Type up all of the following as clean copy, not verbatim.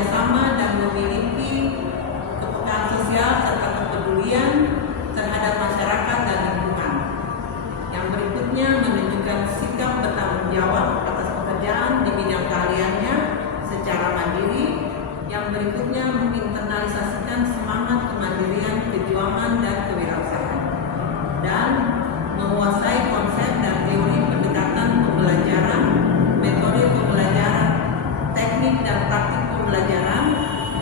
kerjasama dan memiliki kepekaan sosial serta kepedulian terhadap masyarakat dan lingkungan. Yang berikutnya menunjukkan sikap bertanggung jawab atas pekerjaan di bidang keahliannya secara mandiri. Yang berikutnya menginternalisasikan semangat kemandirian, kejuangan, dan kewirausahaan, dan menguasai konsep dan teori pendekatan pembelajaran, metode pembelajaran, teknik dan praktik pembelajaran,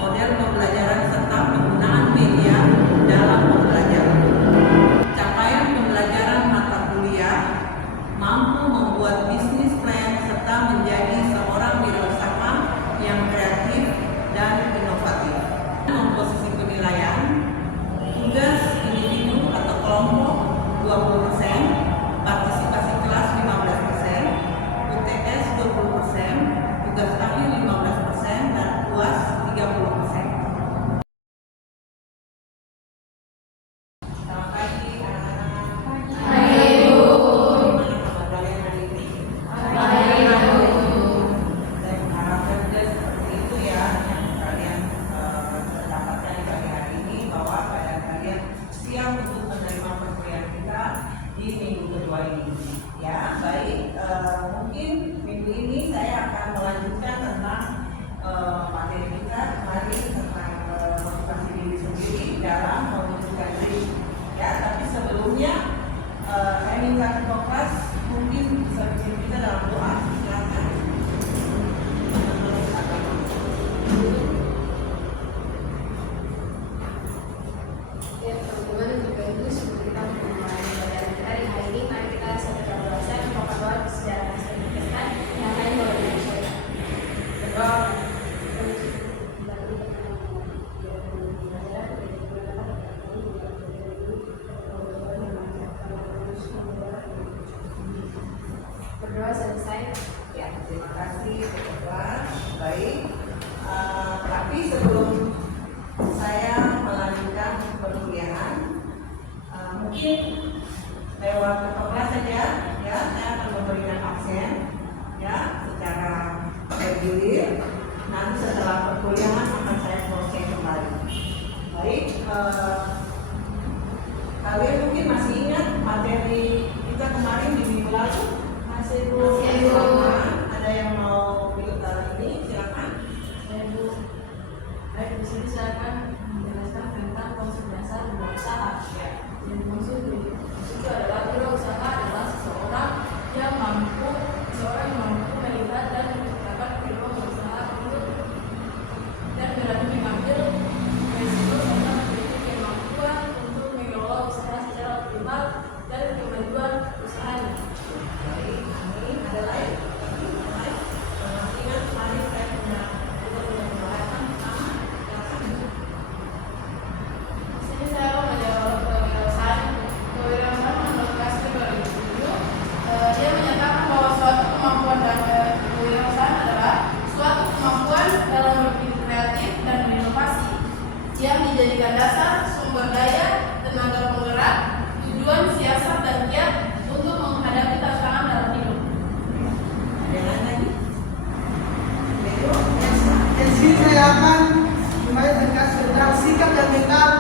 model pembelajaran, serta penggunaan media dalam pembelajaran. Capaian pembelajaran mata kuliah mampu membuat bisnis plan serta menjadi seorang wirausaha yang kreatif dan inovatif. Komposisi penilaian, tugas individu atau kelompok 20%, partisipasi kelas 15%, UTS 20%, tugas ahli 15%, dan UAS 30%. Selamat pagi anak-anak. Gimana kabar kalian hari ini? Saya mengharapkan juga seperti itu ya yang kalian dapatkan di pagi hari ini, bahwa pada kalian siap untuk menerima perkuliahan kita di minggu kedua ini. Ya, baik. Mungkin minggu ini saya akan melanjutkan tentang materi kita kemarin tentang motivasi diri sendiri dalam mewujudkan diri. Ya, tapi sebelumnya saya minta ketua kelas mungkin bisa bikin kita dalam doa. Silakan. Ya, teman-teman, juga itu sebelum kita memulai pelajaran kita di hari ini, mari kita secara doa membaca doa secara singkat yang lain boleh diucapkan. Berdoa. Berdoa selesai. Ya, terima kasih ketua. Baik. Tapi sebelum saya melanjutkan perkuliahan, mungkin lewat ketua kelas saja, ya, saya akan memberikan absen, ya, secara bergilir. Nanti setelah perkuliahan akan saya cross-check kembali. Baik, kalian mungkin masih ingat materi kita kemarin di minggu lalu? Masih Bu? Ada yang mau ikut ini? Silakan. Bu, baik, di sini saya akan menjelaskan tentang konsep dasar wirausaha. Ya. Yang maksud itu adalah wirausaha adalah seseorang yang mampu melihat dan menciptakan peluang usaha dan berani mengambil risiko serta memiliki kemampuan untuk mengelola usaha secara optimal dan kemajuan usahanya. Baik, amin. Ada lain? Masih ingat kemarin saya punya pembahasan pertama? Silakan. Di sini saya akan menjawab kewirausahaan. Kewirausahaan menurut Kasih 2007, dia menyatakan bahwa suatu kemampuan dalam kewirausahaan adalah suatu kemampuan dalam berpikir kreatif dan berinovasi yang dijadikan dasar sumber daya, tenaga penggerak, tujuan, siasat, dan kiat untuk menghadapi tantangan dalam hidup. Ada yang lain lagi? Begitu? Di sini saya akan kembali tegas tentang sikap dan mental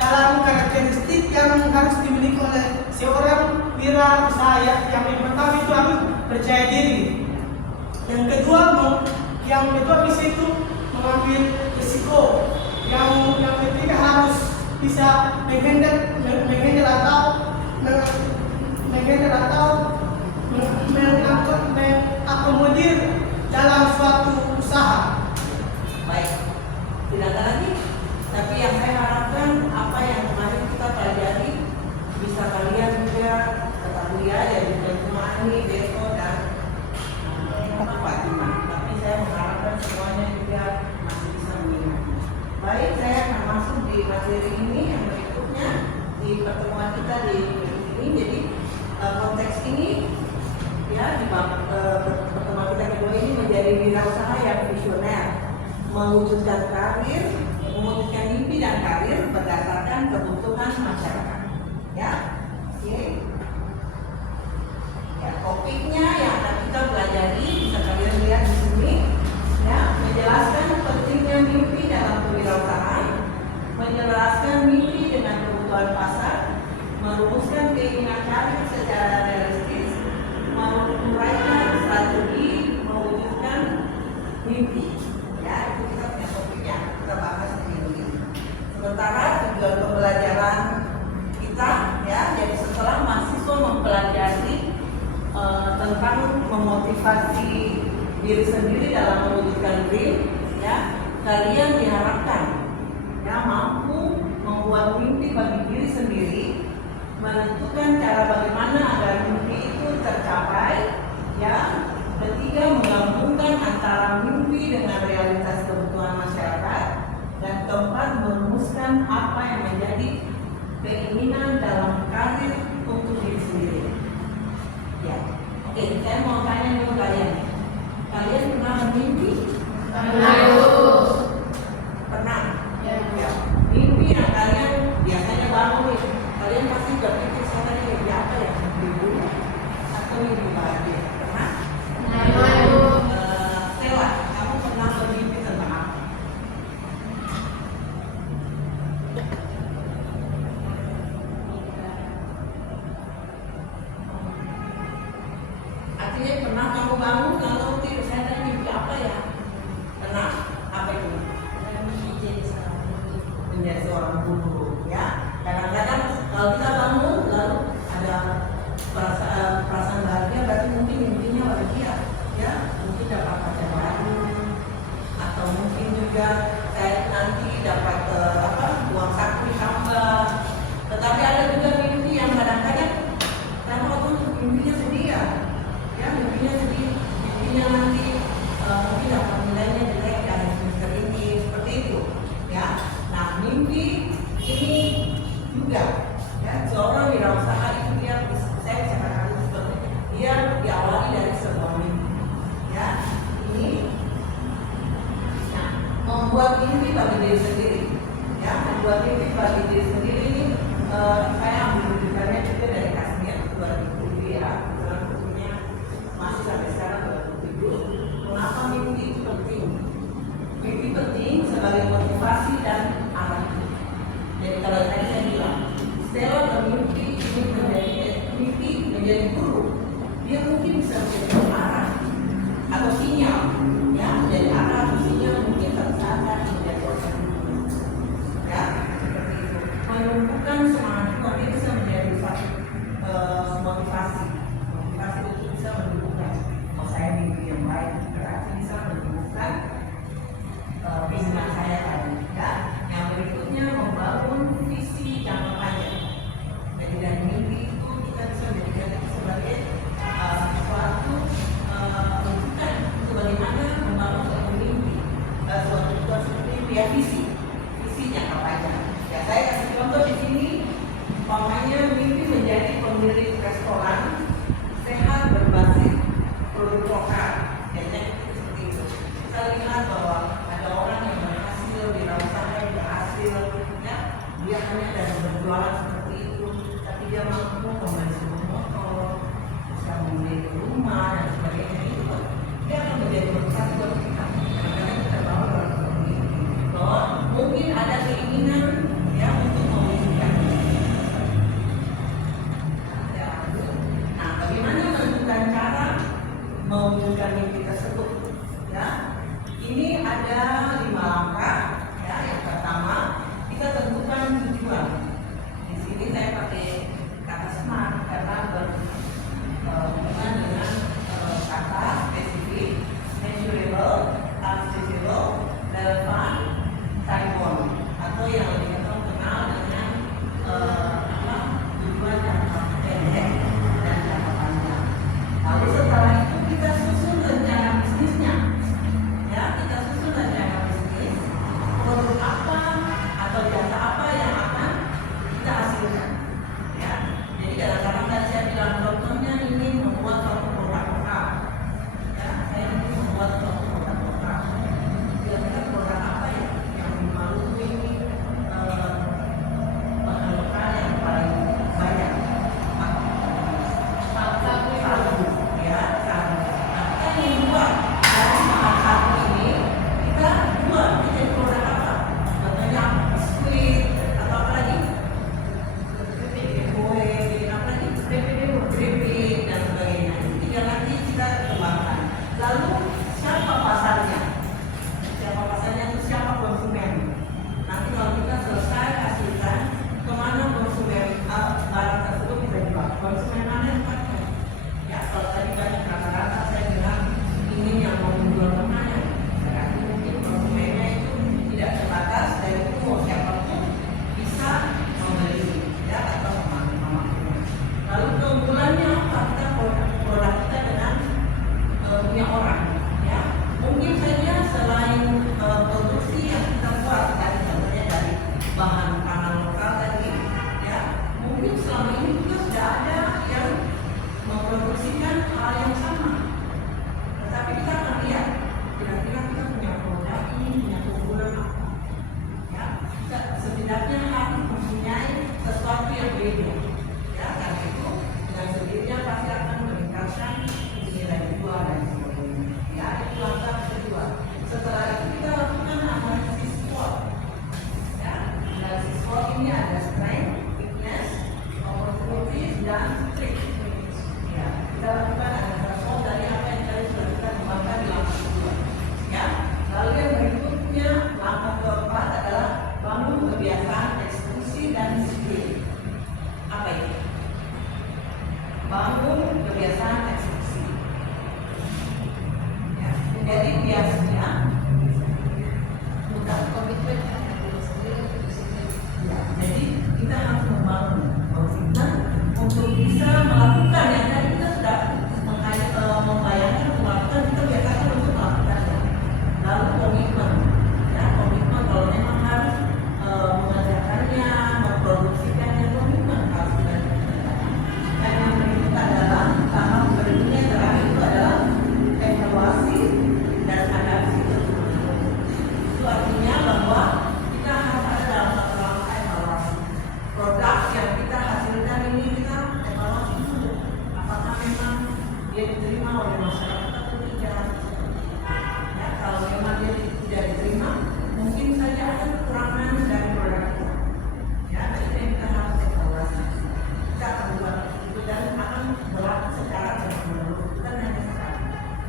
dalam karakteristik yang harus dimiliki oleh seorang wirausaha. Yang pertama itu harus percaya diri. Yang kedua bisa itu mengambil risiko. Yang ketiga harus bisa menghandle atau mengakomodir dalam suatu usaha. Baik, tidak ada lagi. Tapi yang saya harapkan apa yang kemarin kita pelajari bisa kalian juga ketahui ya, dari cuma Ani, Beto, dan Fatima. Tapi saya mengharapkan semuanya juga masih bisa mengingat. Baik, saya akan masuk di materi ini yang berikutnya di pertemuan kita di ini. Jadi konteks ini ya di pertemuan kita kedua ini menjadi wirausaha yang visioner, mewujudkan mimpi dan karir berdasarkan kebutuhan masyarakat. Ya, oke. Ya, topiknya yang akan kita pelajari bisa kalian lihat di sini. Ya, menjelaskan pentingnya mimpi bagi diri sendiri, menentukan cara bagaimana agar mimpi itu tercapai. Yang ketiga, menggabungkan antara mimpi dengan realitas kebutuhan masyarakat. Dan keempat, merumuskan apa yang menjadi keinginan dalam karir untuk diri sendiri. Ya, oke, saya mau tanya dulu kalian. Kalian pernah bermimpi? Pernah? Ya. Mimpi yang kalian biasanya bangun nih, kalian pasti berpikir saya ini mimpi apa ya? Mimpi buruk atau mimpi bahagia? Pernah? Stella, kamu pernah bermimpi tentang apa? Artinya pernah kamu bangun lalu tidur saya tadi mimpi apa ya? Pernah? Apa itu? Menjadi seorang guru, ya. Kadang-kadang kalau kita bangun lalu ada perasaan bahagia, berarti mungkin mimpinya bahagia, ya. Mungkin dapat pacar baru, atau mungkin juga saya nanti dapat uang saku tambah. Tetapi ada juga mimpi yang kadang-kadang karena waktu itu mimpinya sedih ya, mimpinya sedih, mimpinya nanti mungkin dapat nilainya jelek dari semester ini, seperti itu, ya. Nah, mimpi ini juga, ya, seorang wirausaha itu saya bisa katakan seperti itu. Dia diawali dari sebuah mimpi, ya. Ini, nah, membuat mimpi bagi diri sendiri, ya, membuat mimpi bagi diri sendiri ini saya ambil rujukannya juga dari Kasmir 2007, ya. Dalam bukunya masih sampai sekarang 2007. Mengapa mimpi itu penting? Mimpi penting sebagai motivasi dan arah. Jadi kalau tadi saya bilang, Stella bermimpi ini menjadi guru, dia mungkin bisa menjadi arah atau sinyal, ya, menjadi arah atau sinyal mungkin tersadar menjadi orang, ya, seperti itu. Menumbuhkan semangat itu dia bisa menjadi satu motivasi untuk bisa menumbuhkan. Kalau saya mimpi yang baik berarti bisa menumbuhkan keinginan saya tadi, ya. Yang berikutnya membangun visi jangka panjang. Jadi dari mimpi itu kita bisa menjadikan itu sebagai suatu rujukan untuk bagaimana membangun suatu mimpi, suatu mimpi, ya, visi jangka panjang. Ya, saya kasih contoh di sini, umpamanya mimpi menjadi pemilik restoran sehat berbasis produk lokal. Biasanya seperti itu. Kita lihat bahwa ada orang yang berhasil, wirausaha yang berhasil, ya, dia hanya dari berjualan seperti itu, tapi dia mampu membeli sebuah motor, bisa membeli rumah dan sebagainya. Itu dia akan menjadi motivasi buat kita. Kadang-kadang kita bawa dalam seperti ini, bahwa mungkin ada keinginan, ya, untuk mewujudkan. Ya, bahwa kita harus ada dalam satu langkah evaluasi. Produk yang kita hasilkan ini kita evaluasi dulu. Apakah memang dia diterima oleh masyarakat atau tidak? Ya, kalau memang dia tidak diterima, mungkin saja ada kekurangan dari produk kita. Ya, nah itu yang kita harus evaluasi. Kita akan buat itu dan akan berlaku secara terus-menerus, bukan hanya sekali.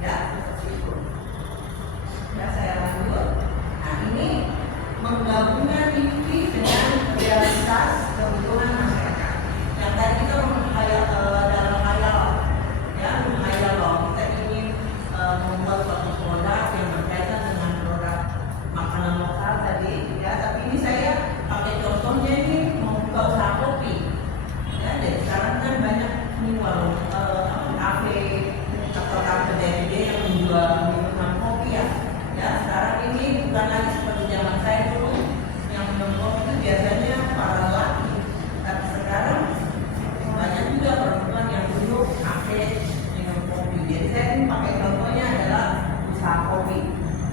Ya, seperti itu. Ya, saya lanjut. Nah, ini menggabungkan mimpi dengan realitas kebutuhan masyarakat. Yang tadi kita menghayal dalam hayal, ya, menghayal loh. Kita ingin membuat suatu produk yang berkaitan dengan produk makanan lokal tadi, ya. Tapi ini saya pakai contohnya ini membuka usaha kopi. Ya, jadi sekarang kan banyak nih warung kafe atau kedai-kedai yang menjual minuman kopi ya. Ya, sekarang ini bukan lagi seperti zaman saya dulu yang minum kopi itu biasanya para laki. Tapi sekarang banyak juga perempuan yang duduk kafe minum kopi. Jadi saya ini pakai contohnya adalah usaha kopi.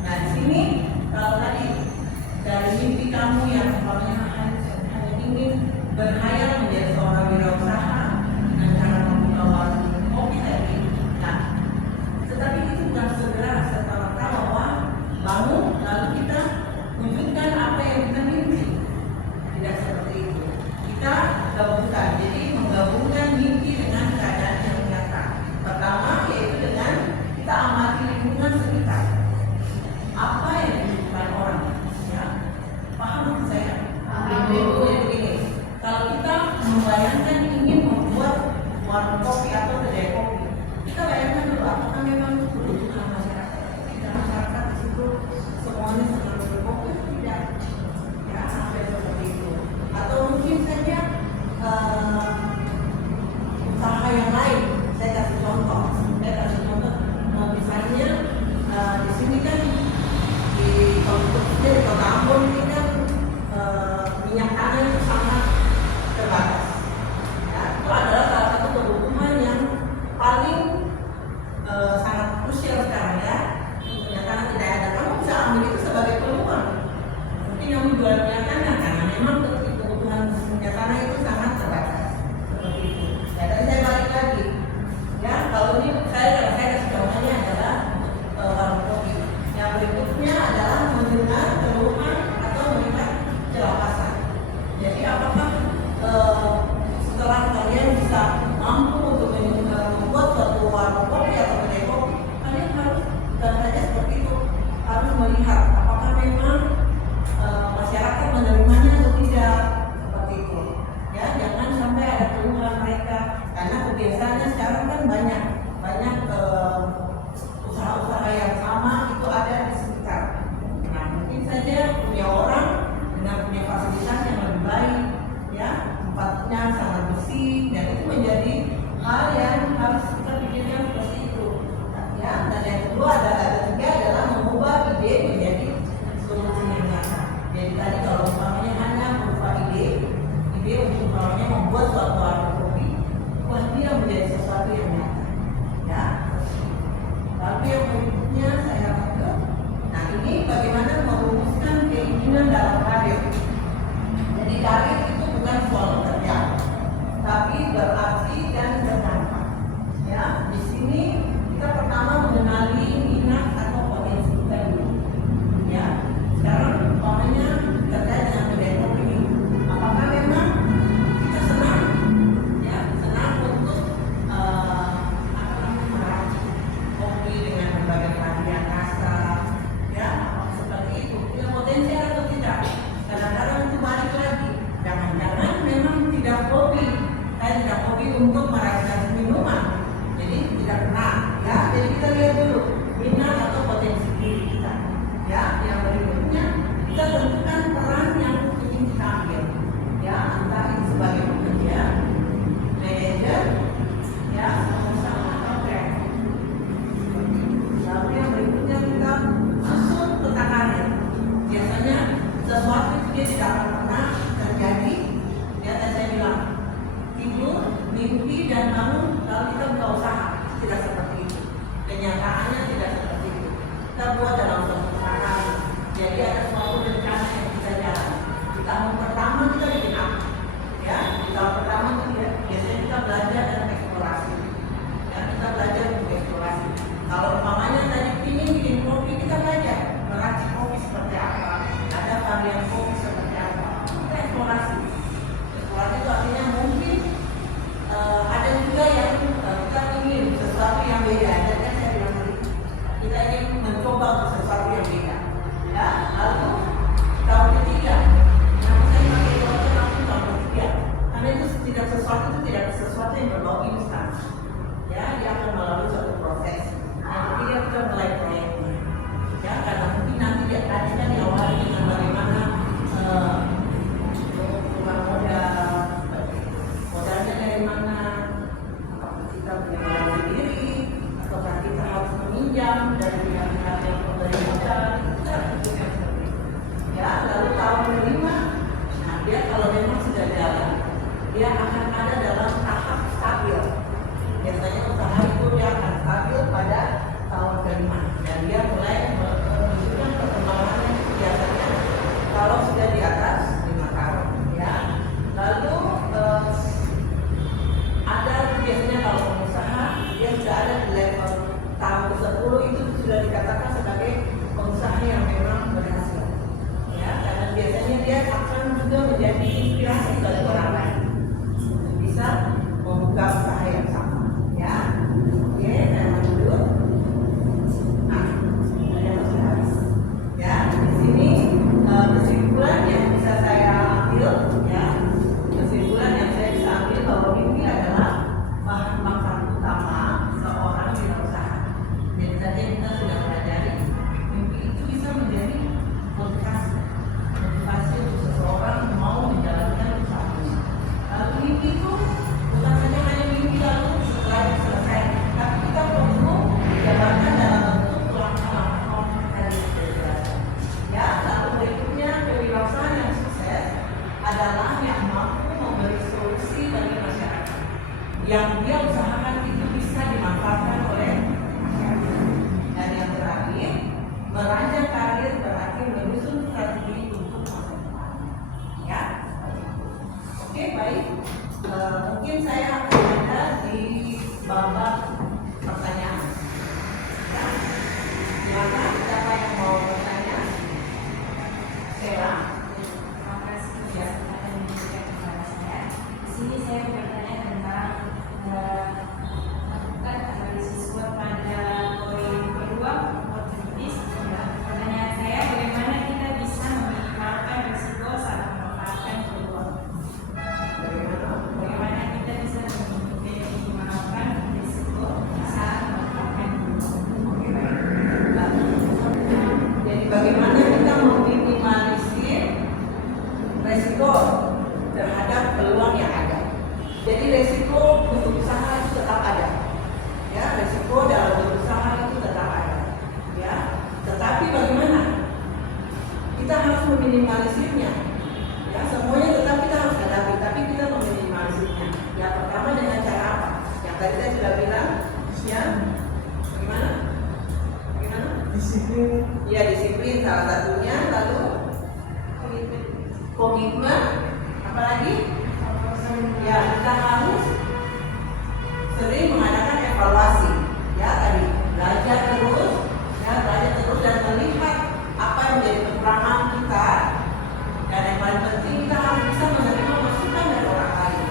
Nah, di sini kalau tadi dari mimpi kamu yang umpamanya hanya ingin berhayal menjadi seorang wirausaha dengan cara membuka warung kopi tadi. Nah, tetapi itu bukan segera serta-merta bahwa bangun lalu kita wujudkan apa yang kita mimpi. Tidak seperti itu. Kita gabungkan, jadi menggabungkan mimpi dengan keadaan yang nyata. Pertama yaitu dengan kita amati lingkungan sekitar. Apa yang dibutuhkan orang? Ya, paham saya? Jadi begini, kalau kita membayangkan ingin membuat warung kopi atau kedai kopi, kita bayangkan dulu apakah memang kebutuhan masyarakat. Tidak, masyarakat di situ semuanya senang berkopi tidak, ya sampai seperti itu. Atau mungkin saja usaha yang lain. Saya kasih contoh. Misalnya di sini kan di Kota Ambon ini kan minyak tanah itu sangat terbatas. Ya, itu adalah salah satu kebutuhan yang paling sangat krusial sekarang ya. Minyak tanah tidak ada. Kamu bisa ambil itu sebagai peluang. Mungkin yang menjual minyak tanah karena memang kebutuhan minyak tanah itu sangat terbatas. Seperti itu. Ya, dan saya balik lagi. Ya, kalau ini saya kasih contohnya adalah warung kopi. Yang berikutnya adalah mendengar keluhan atau melihat celah pasar. Jadi apakah setelah kalian bisa mampu untuk membuat suatu warung kopi atau kedai kopi, kalian harus bukan saja seperti itu, harus melihat apakah memang masyarakat menerimanya atau tidak, seperti itu. Ya, jangan sampai ada keluhan mereka, karena kebiasaannya sekarang kan banyak usaha-usaha yang sama itu ada di sekitar. Nah, mungkin saja punya orang dengan punya fasilitas yang lebih baik, ya, tempatnya sangat bersih, dan itu menjadi hal yang harus kita pikirkan seperti itu. Ya, dan yang kedua ketiga adalah mengubah ide menjadi solusi yang nyata. Jadi tadi kalau umpamanya hanya berupa ide untuk umpamanya membuat suatu warung kopi, buat dia menjadi sesuatu yang nyata. Ya. Lalu yang berikutnya saya lanjut. Nah, ini bagaimana merumuskan keinginan dalam karir. Jadi karir itu bukan soal kerja, tapi berarti dan berdampak. Ya, di sini kita pertama mengenali minat atau potensi kita dulu. Ya, sekarang umpamanya terkait dengan kedai kopi ini, apakah memang kita senang? Ya, senang untuk meracik kopi dengan berbagai varian rasa, ya, seperti itu. Punya potensi atau tidak? Kadang-kadang itu balik lagi. Jangan-jangan memang tidak hobi. Saya tidak hobi untuk merasakan minuman. Jadi tidak pernah. Ya, jadi kita lihat dulu minat atau potensi diri kita. Ya, yang berikutnya kita tentukan peran yang ingin kita ambil. Ya, entah itu sebagai pekerja, manajer, ya, pengusaha atau kreatif. Lalu yang berikutnya kita masuk ke takaran. Biasanya sesuatu itu dia tidak akan pernah terjadi. Ya, tadi saya bilang tidur, mimpi dan bangun lalu kita buka usaha. Tidak seperti itu. Kenyataannya tidak seperti itu. Kita buat dalam suatu takaran. Jadi ada suatu rencana dia akan ada dalam tahap stabil. Biasanya usaha itu dia akan stabil pada tahun kelima dan dia mulai menunjukkan perkembangannya biasanya kalau sudah di atas 5 tahun, ya. Lalu ada biasanya kalau pengusaha dia sudah ada di level tahun ke-10 itu sudah dikatakan sebagai pengusaha yang memang berhasil, ya, karena biasanya dia akan juga menjadi inspirasi bagi orang lain untuk bisa membuka usaha yang sama, ya. Oke, saya lanjut. Nah, ada mas, ya, di sini kesimpulan yang bisa saya ambil, ya, kesimpulan yang saya bisa ambil bahwa mimpi adalah bahan bakar utama seorang wirausaha. Jadi tadi kita sudah pelajari mimpi itu bisa menjadi motivasi untuk seseorang mau menjalankan usahanya. Lalu mimpi itu bukan saja hanya mimpi lalu setelah itu selesai, tapi kita perlu jalankan dalam bentuk langkah-langkah konkret tadi yang sudah dijelaskan. Ya, lalu berikutnya kewirausahaan yang sukses adalah yang mampu memberi solusi bagi masyarakat. Yang dia usahakan itu bisa dimanfaatkan oleh masyarakat. Dan yang terakhir, merancang karir berarti menyusun strategi untuk masa depan. Ya, oke, baik. Mungkin saya akan ada di babak pertanyaan. Ya, silakan siapa yang mau bertanya? Sheila. Terima kasih atas kesempatan yang diberikan kepada saya. Di sini saya bertanya tentang melakukan analisis SWOT pada poin kedua opportunities. Pertanyaan saya, bagaimana kita bisa meminimalkan risiko saat memanfaatkan peluang? Bagaimana kita bisa meminimalkan risiko saat memanfaatkan peluang? Jadi bagaimana kita meminimalisir resiko terhadap peluang yang ada. Jadi resiko untuk usaha itu tetap ada, ya, resiko dalam berusaha itu tetap ada, ya. Tetapi bagaimana kita harus meminimalisirnya, ya, semuanya tetap kita harus hadapi, tapi kita meminimalisirnya. Ya, pertama dengan cara apa? Yang tadi saya sudah bilang, ya, bagaimana? Bagaimana? Disiplin. Ya, disiplin salah satunya, lalu komitmen, apalagi? Ya, kita harus sering mengadakan evaluasi, ya, tadi belajar terus, ya, belajar terus dan melihat apa yang menjadi kekurangan kita, dan yang paling penting kita harus bisa menerima masukan dari orang lain.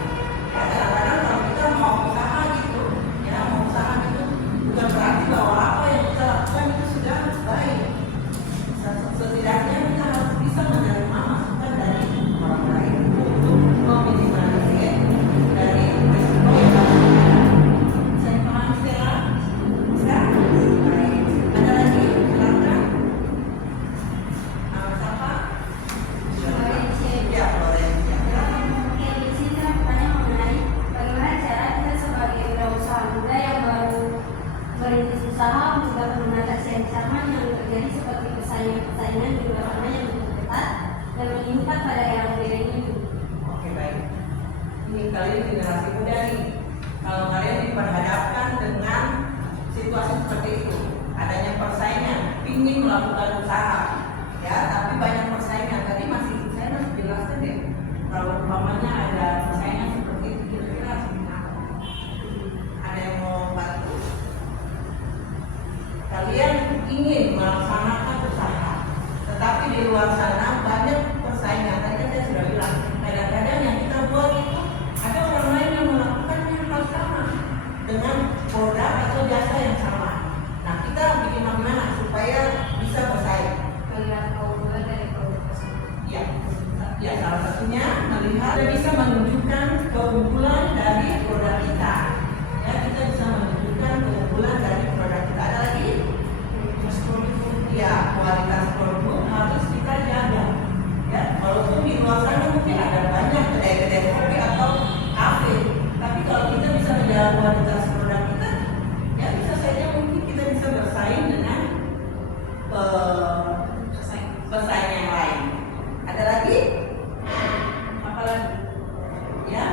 Ya, kadang-kadang kalau kita mau usaha gitu, ya, mau usaha gitu, bukan berarti bahwa apa yang kita lakukan itu sudah baik. Setidaknya kita harus bisa menerima masukan dari orang lain untuk meminimalisir dari risiko yang ada. Saya paham, Stella? Bisa? Baik. Ada lagi? Silakan. Nama siapa? Ya, Florencia. Oke, di sini saya bertanya mengenai bagaimana cara kita sebagai wirausaha muda yang baru merintis usaha mencoba mengatasi ancaman yang terjadi seperti persaingan di luar sana yang begitu ketat dan meningkat pada era modern ini. Oke, baik. Ini kalian generasi muda nih. Kalau kalian diperhadapkan dengan situasi seperti itu, adanya persaingan, ingin melakukan usaha, ya, tapi banyak persaingan. Tadi saya masih jelaskan deh. Kalau umpamanya ada persaingan seperti itu, kira-kira harus gimana? Ada yang mau bantu? Kalian ingin melaksanakan usaha, tetapi di luar sana banyak persaingan. Tadi kan saya sudah bilang, kadang-kadang yang kita buat itu ada orang lain yang melakukan hal sama dengan produk atau jasa yang sama. Nah, kita bikin bagaimana supaya bisa bersaing? Melihat keunggulan dari produk tersebut. Ya, ya, salah satunya melihat kita bisa menunjukkan keunggulan dari produk kita. Ya, kita bisa menunjukkan keunggulan dari produk kita. Ada lagi? Ya, kualitas produk harus kita jaga. Ya, walaupun di luar sana mungkin ada banyak kedai-kedai kopi atau kafe, tapi kalau kita bisa menjaga kualitas produk kita, ya bisa saja mungkin kita bisa bersaing dengan pesaing yang lain. Ada lagi? Apa lagi? Ya,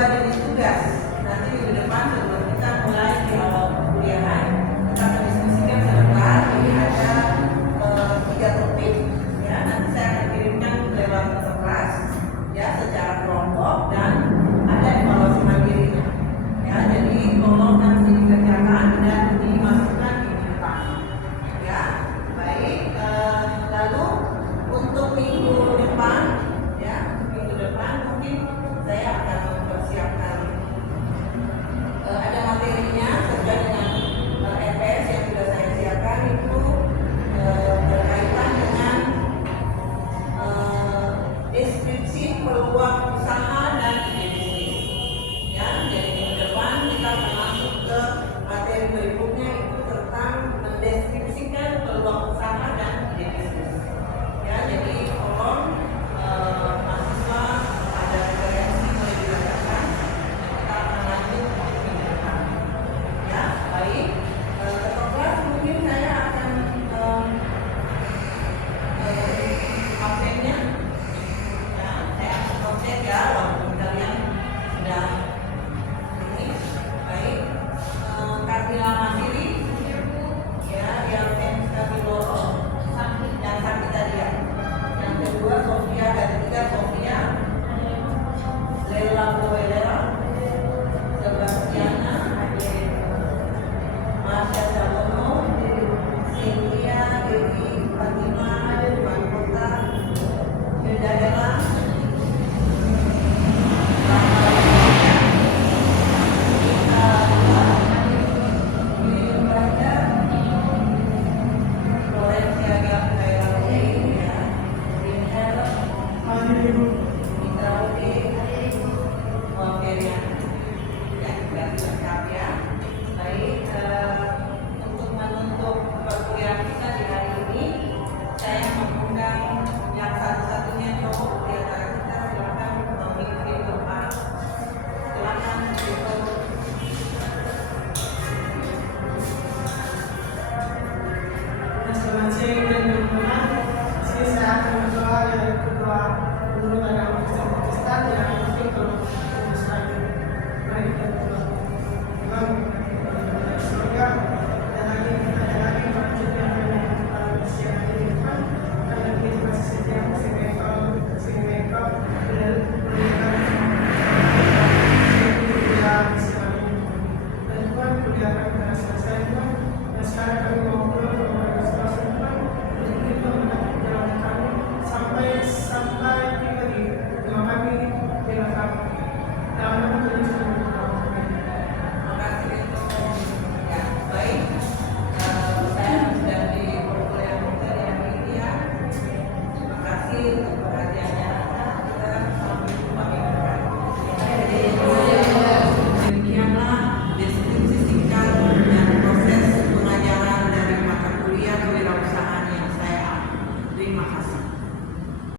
dua jenis tugas. Nanti minggu depan sebelum kita mulai di awal